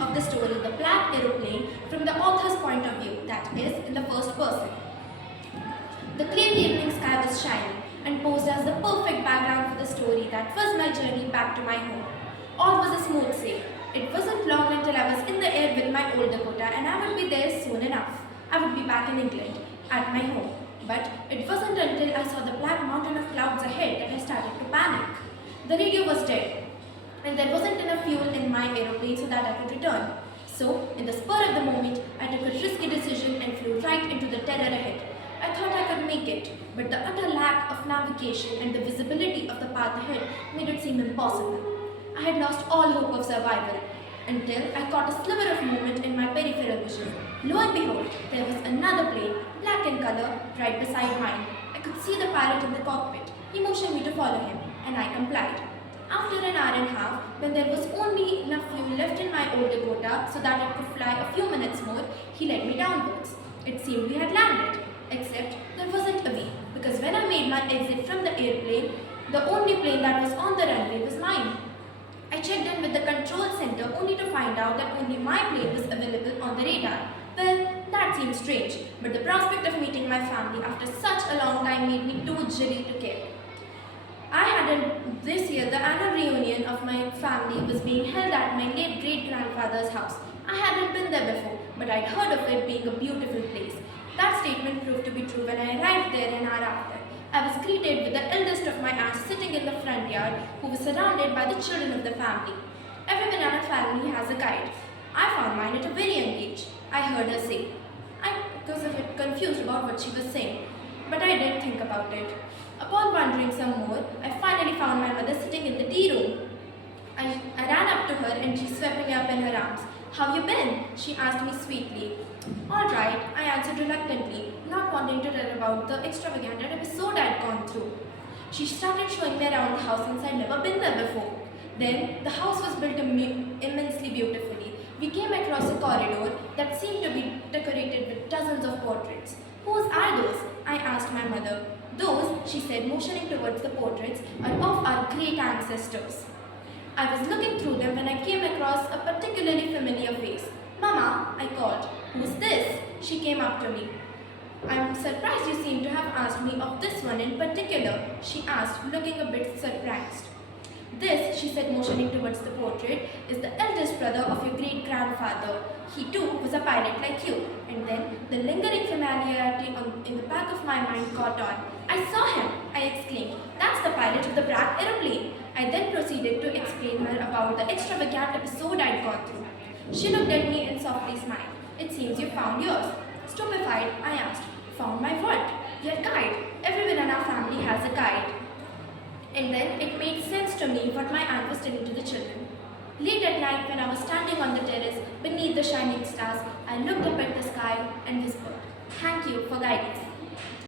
narration of the story The Black Aeroplane from the author's point of view, that is, in the first person. The clear evening sky was shining and posed as the perfect background for the story that was my journey back to my home. All was a smooth sail. It wasn't long until I was in the air with my old Dakota and I would be there soon enough. I would be back in England, at my home. But it wasn't until I saw the black mountain of clouds ahead that I started to panic. The radio was dead, and there wasn't enough fuel in my aeroplane so that I could return. So, in the spur of the moment, I took a risky decision and flew right into the terror ahead. I thought I could make it, but the utter lack of navigation and the visibility of the path ahead made it seem impossible. I had lost all hope of survival until I caught a sliver of movement in my peripheral vision. Lo and behold, there was another plane, black in color, right beside mine. I could see the pilot in the cockpit. He motioned me to follow him, and I complied. After an hour and a half, when there was only enough fuel left in my old Dakota so that it could fly a few minutes more, he led me downwards. It seemed we had landed, except there wasn't a V, because when I made my exit from the airplane, the only plane that was on the runway was mine. I checked in with the control center only to find out that only my plane was available on the radar. Well, that seemed strange, but the prospect of meeting my family after such a long time made me too jolly to care. This year, the annual reunion of my family was being held at my late great-grandfather's house. I hadn't been there before, but I'd heard of it being a beautiful place. That statement proved to be true when I arrived there an hour after. I was greeted with the eldest of my aunts sitting in the front yard, who was surrounded by the children of the family. Everyone in our family has a guide. I found mine at a very young age. I heard her say. I was a bit confused about what she was saying, but I didn't think about it. Upon wondering some more, I finally found my mother sitting in the tea room. I ran up to her and she swept me up in her arms. "How you been?" she asked me sweetly. "All right," I answered reluctantly, not wanting to tell about the extravagant episode I'd gone through. She started showing me around the house since I'd never been there before. Then, the house was built immensely beautifully. We came across a corridor that seemed to be decorated with dozens of portraits. "Whose are those?" I asked my mother. "Those," she said, motioning towards the portraits, "are of our great ancestors." I was looking through them when I came across a particularly familiar face. "Mama," I called. "Who's this?" She came up to me. "I'm surprised you seem to have asked me of this one in particular," she asked, looking a bit surprised. "This," she said, motioning towards the portrait, "is the eldest brother of your great-grandfather. He too was a pilot like you." And then the lingering familiarity in the back of my mind caught on. "I saw him," I exclaimed. "That's the pilot of the black aeroplane." I then proceeded to explain her about the extravagant episode I'd gone through. She looked at me and softly smiled. "It seems you found yours." Stupefied, I asked, "Found my what?" "Your guide. Everyone in our family has a guide." And then it made sense to me what my aunt was telling to the children. Late at night, when I was standing on the terrace beneath the shining stars, I looked up at the sky and whispered, "Thank you for guiding me."